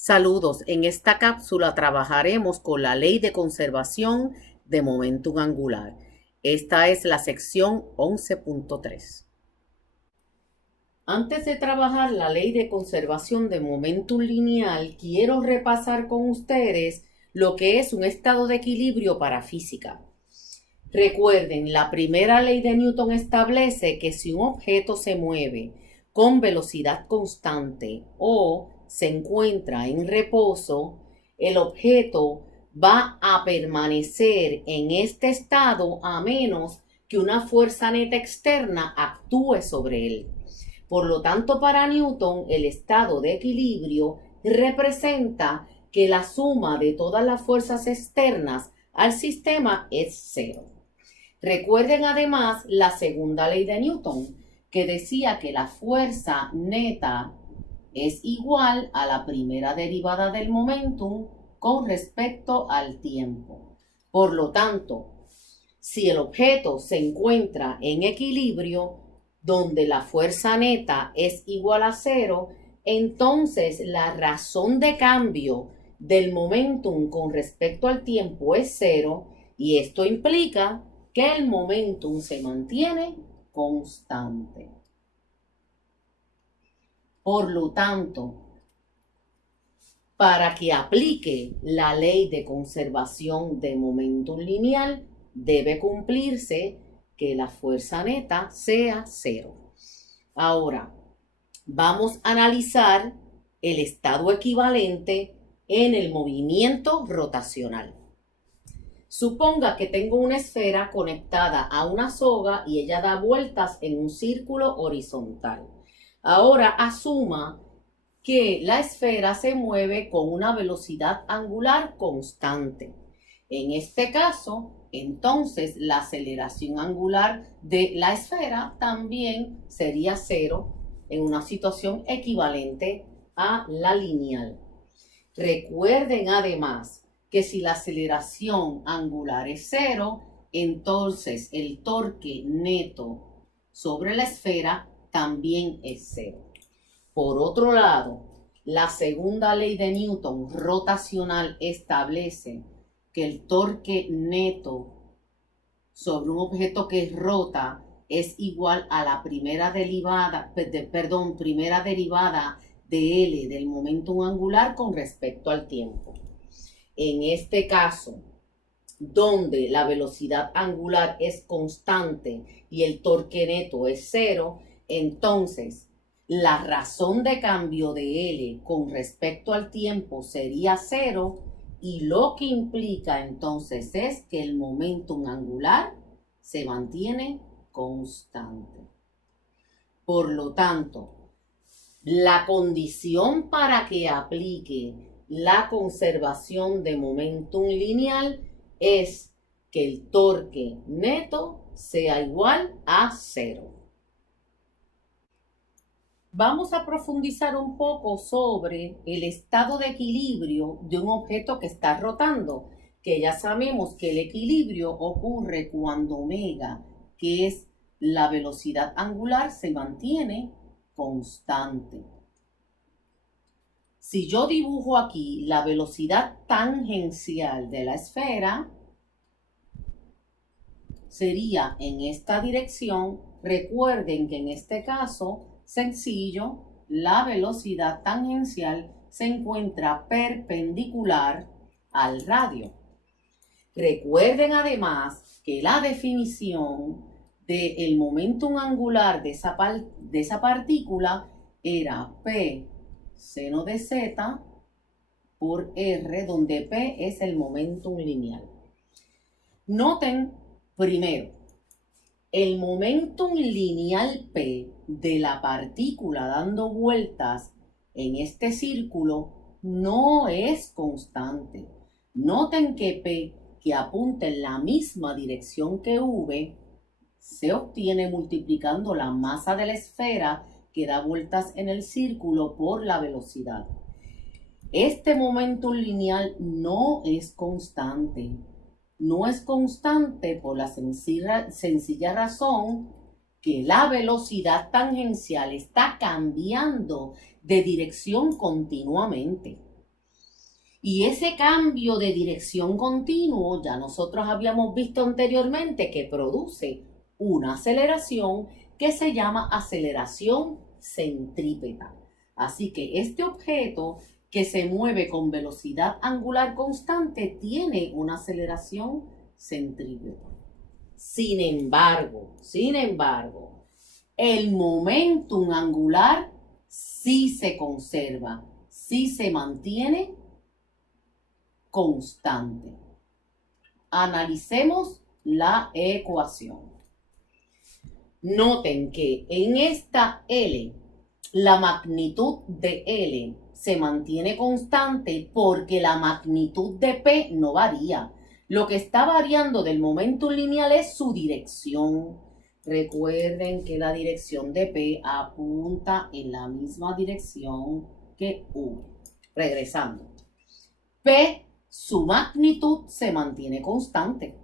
Saludos, en esta cápsula trabajaremos con la ley de conservación de momentum angular. Esta es la sección 11.3. Antes de trabajar la ley de conservación de momentum lineal, quiero repasar con ustedes lo que es un estado de equilibrio para física. Recuerden, la primera ley de Newton establece que si un objeto se mueve con velocidad constante o se encuentra en reposo, el objeto va a permanecer en este estado a menos que una fuerza neta externa actúe sobre él. Por lo tanto, para Newton, el estado de equilibrio representa que la suma de todas las fuerzas externas al sistema es cero. Recuerden además la segunda ley de Newton, que decía que la fuerza neta es igual a la primera derivada del momentum con respecto al tiempo. Por lo tanto, si el objeto se encuentra en equilibrio, donde la fuerza neta es igual a cero, entonces la razón de cambio del momentum con respecto al tiempo es cero, y esto implica que el momentum se mantiene constante. Por lo tanto, para que aplique la ley de conservación de momentum lineal, debe cumplirse que la fuerza neta sea cero. Ahora, vamos a analizar el estado equivalente en el movimiento rotacional. Suponga que tengo una esfera conectada a una soga y ella da vueltas en un círculo horizontal. Ahora asuma que la esfera se mueve con una velocidad angular constante. En este caso, entonces, la aceleración angular de la esfera también sería cero en una situación equivalente a la lineal. Recuerden además que si la aceleración angular es cero, entonces el torque neto sobre la esfera también es cero. Por otro lado, la segunda ley de Newton rotacional establece que el torque neto sobre un objeto que rota es igual a la primera derivada de L del momentum angular con respecto al tiempo. En este caso, donde la velocidad angular es constante y el torque neto es cero, entonces la razón de cambio de L con respecto al tiempo sería cero, y lo que implica entonces es que el momentum angular se mantiene constante. Por lo tanto, la condición para que aplique la conservación de momentum lineal es que el torque neto sea igual a cero. Vamos a profundizar un poco sobre el estado de equilibrio de un objeto que está rotando, que ya sabemos que el equilibrio ocurre cuando omega, que es la velocidad angular, se mantiene constante. Si yo dibujo aquí la velocidad tangencial de la esfera, sería en esta dirección. Recuerden que en este caso sencillo, la velocidad tangencial se encuentra perpendicular al radio. Recuerden además que la definición del momentum angular de esa partícula era P seno de Z por R, donde P es el momentum lineal. Noten primero, el momentum lineal P de la partícula dando vueltas en este círculo no es constante. Noten que P, que apunta en la misma dirección que V, se obtiene multiplicando la masa de la esfera que da vueltas en el círculo por la velocidad. Este momentum lineal no es constante. No es constante por la sencilla razón que la velocidad tangencial está cambiando de dirección continuamente. Y ese cambio de dirección continuo, ya nosotros habíamos visto anteriormente que produce una aceleración que se llama aceleración centrípeta. Así que este objeto que se mueve con velocidad angular constante tiene una aceleración centrípeta. Sin embargo, el momentum angular sí se conserva, sí se mantiene constante. Analicemos la ecuación. Noten que en esta L, la magnitud de L se mantiene constante porque la magnitud de P no varía. Lo que está variando del momento lineal es su dirección. Recuerden que la dirección de P apunta en la misma dirección que V. Regresando. P, su magnitud se mantiene constante.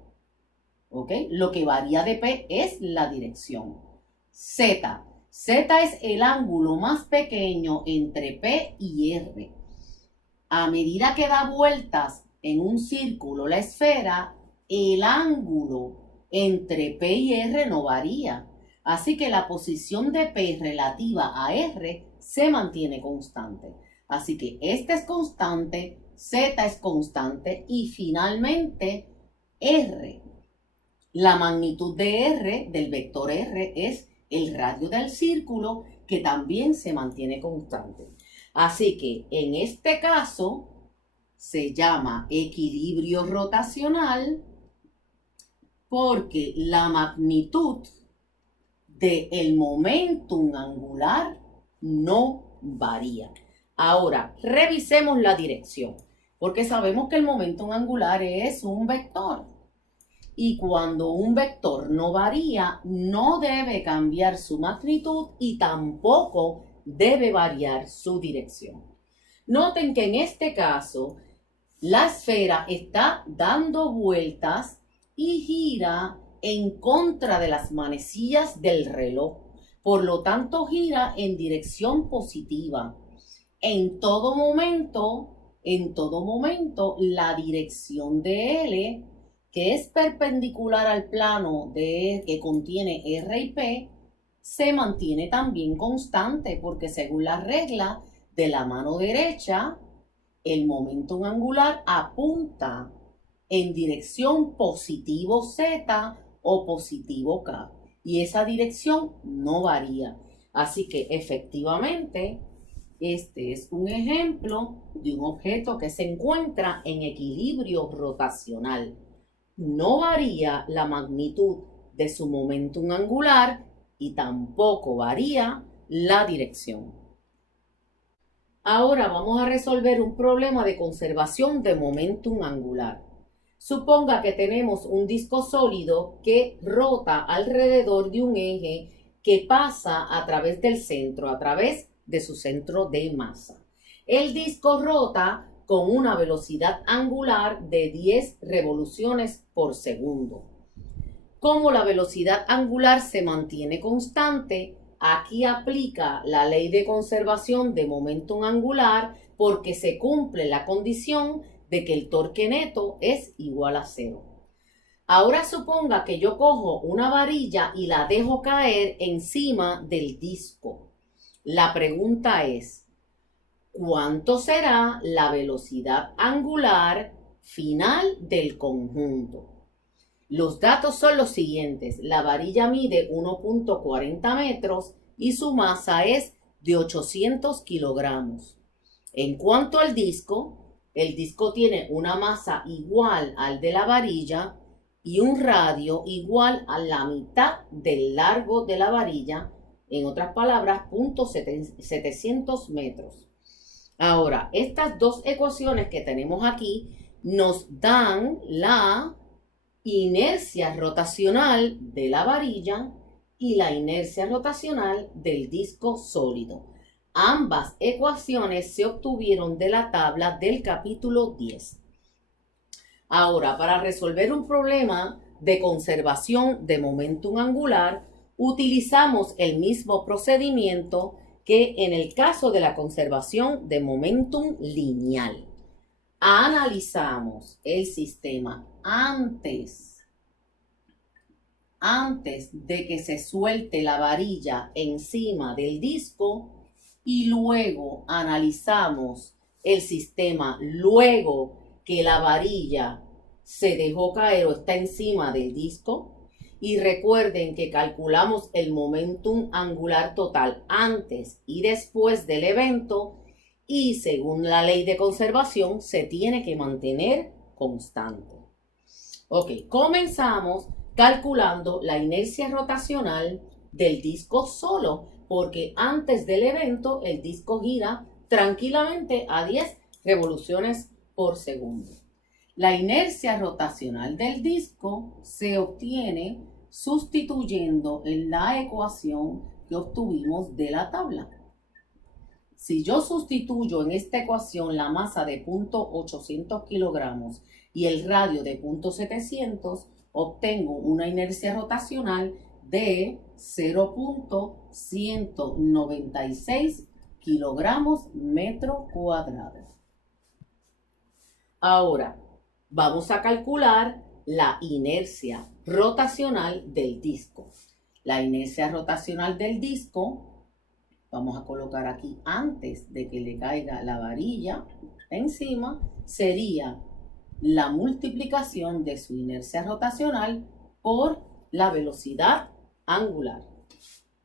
¿Ok? Lo que varía de P es la dirección. Z. Z es el ángulo más pequeño entre P y R. A medida que da vueltas en un círculo la esfera, el ángulo entre P y R no varía. Así que la posición de P relativa a R se mantiene constante. Así que este es constante, Z es constante y finalmente R. La magnitud de R, del vector R, es el radio del círculo que también se mantiene constante. Así que en este caso se llama equilibrio rotacional porque la magnitud del momentum angular no varía. Ahora, revisemos la dirección, porque sabemos que el momentum angular es un vector. Y cuando un vector no varía, no debe cambiar su magnitud y tampoco debe variar su dirección. Noten que en este caso, la esfera está dando vueltas y gira en contra de las manecillas del reloj. Por lo tanto, gira en dirección positiva. En todo momento, la dirección de L, que es perpendicular al plano que contiene R y P, se mantiene también constante porque según la regla de la mano derecha, el momentum angular apunta en dirección positivo Z o positivo K y esa dirección no varía. Así que efectivamente, este es un ejemplo de un objeto que se encuentra en equilibrio rotacional. No varía la magnitud de su momentum angular y tampoco varía la dirección. Ahora vamos a resolver un problema de conservación de momentum angular. Suponga que tenemos un disco sólido que rota alrededor de un eje que pasa a través del centro, a través de su centro de masa. El disco rota con una velocidad angular de 10 revoluciones por segundo. Como la velocidad angular se mantiene constante, aquí aplica la ley de conservación de momentum angular porque se cumple la condición de que el torque neto es igual a 0. Ahora suponga que yo cojo una varilla y la dejo caer encima del disco. La pregunta es, ¿cuánto será la velocidad angular final del conjunto? Los datos son los siguientes. La varilla mide 1.40 metros y su masa es de 800 kilogramos. En cuanto al disco, el disco tiene una masa igual al de la varilla y un radio igual a la mitad del largo de la varilla, en otras palabras, 0.700 metros. Ahora, estas dos ecuaciones que tenemos aquí nos dan la inercia rotacional de la varilla y la inercia rotacional del disco sólido. Ambas ecuaciones se obtuvieron de la tabla del capítulo 10. Ahora, para resolver un problema de conservación de momentum angular, utilizamos el mismo procedimiento que en el caso de la conservación de momentum lineal. analizamos el sistema antes de que se suelte la varilla encima del disco y luego analizamos el sistema luego que la varilla se dejó caer o está encima del disco. Y recuerden que calculamos el momentum angular total antes y después del evento y según la ley de conservación se tiene que mantener constante. Ok, comenzamos calculando la inercia rotacional del disco solo, porque antes del evento el disco gira tranquilamente a 10 revoluciones por segundo. La inercia rotacional del disco se obtiene sustituyendo en la ecuación que obtuvimos de la tabla. Si yo sustituyo en esta ecuación la masa de 0.800 kilogramos y el radio de 0.700, obtengo una inercia rotacional de 0.196 kilogramos metro cuadrado. Ahora, vamos a calcular la inercia rotacional del disco. La inercia rotacional del disco, vamos a colocar aquí antes de que le caiga la varilla encima, sería la multiplicación de su inercia rotacional por la velocidad angular.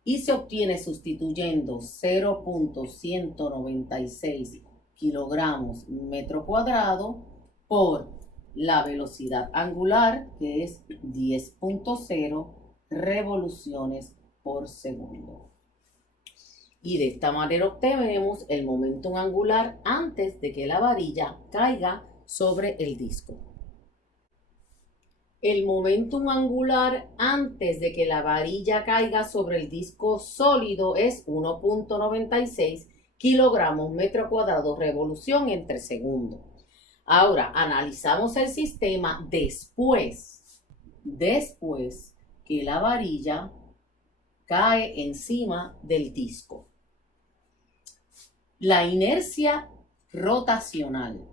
Y se obtiene sustituyendo 0.196 kilogramos metro cuadrado por la velocidad angular, que es 10.0 revoluciones por segundo. Y de esta manera obtenemos el momentum angular antes de que la varilla caiga sobre el disco. El momentum angular antes de que la varilla caiga sobre el disco sólido es 1.96 kilogramos metro cuadrado revolución entre segundo. Ahora analizamos el sistema después que la varilla cae encima del disco. La inercia rotacional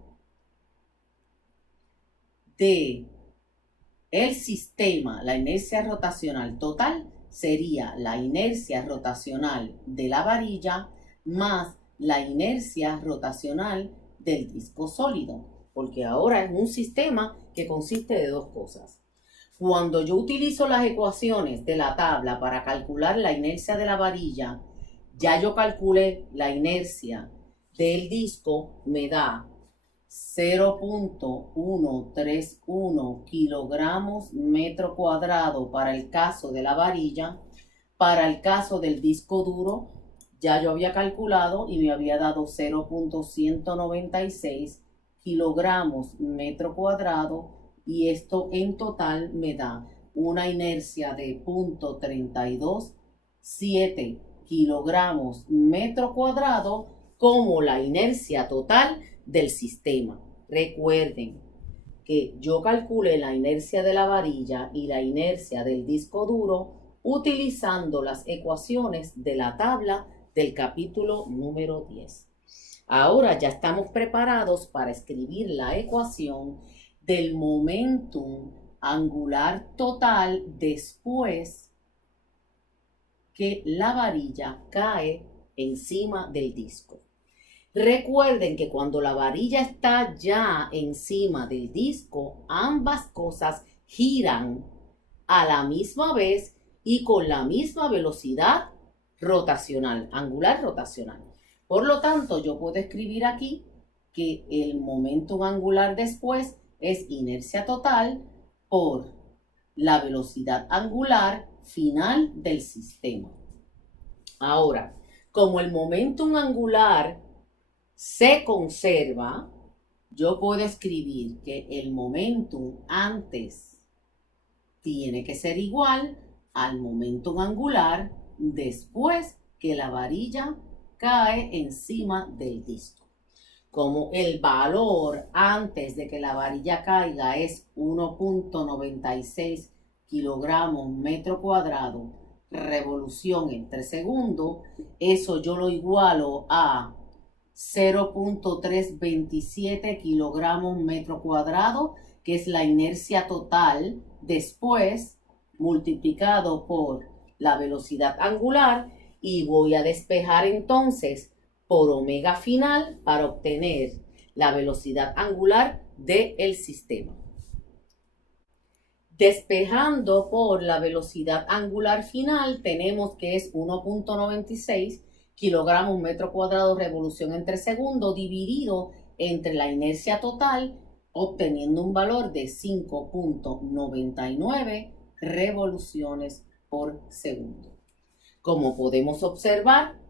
de el sistema, la inercia rotacional total sería la inercia rotacional de la varilla más la inercia rotacional del disco sólido, porque ahora es un sistema que consiste de dos cosas. Cuando yo utilizo las ecuaciones de la tabla para calcular la inercia de la varilla, ya yo calculé la inercia del disco, me da 0.131 kilogramos metro cuadrado para el caso de la varilla. Para el caso del disco duro, ya yo había calculado y me había dado 0.196 kilogramos metro cuadrado, y esto en total me da una inercia de 0.327 kilogramos metro cuadrado como la inercia total del sistema. Recuerden que yo calculé la inercia de la varilla y la inercia del disco duro utilizando las ecuaciones de la tabla del capítulo número 10. Ahora ya estamos preparados para escribir la ecuación del momentum angular total después que la varilla cae encima del disco. Recuerden que cuando la varilla está ya encima del disco, ambas cosas giran a la misma vez y con la misma velocidad rotacional, angular rotacional. Por lo tanto, yo puedo escribir aquí que el momentum angular después es inercia total por la velocidad angular final del sistema. Ahora, como el momentum angular se conserva, yo puedo escribir que el momentum antes tiene que ser igual al momentum angular después que la varilla cae encima del disco. Como el valor antes de que la varilla caiga es 1.96 kilogramos metro cuadrado revolución entre segundo, eso yo lo igualo a 0.327 kilogramos metro cuadrado, que es la inercia total, después multiplicado por la velocidad angular, y voy a despejar entonces por omega final para obtener la velocidad angular del sistema. Despejando por la velocidad angular final, tenemos que es 1.96 kilogramos metro cuadrado revolución entre segundo, dividido entre la inercia total, obteniendo un valor de 5.99 revoluciones por segundo. Como podemos observar,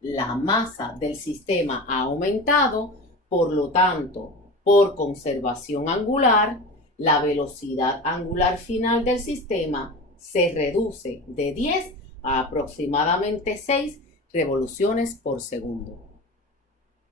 la masa del sistema ha aumentado, por lo tanto, por conservación angular, la velocidad angular final del sistema se reduce de 10 a aproximadamente 6 revoluciones por segundo.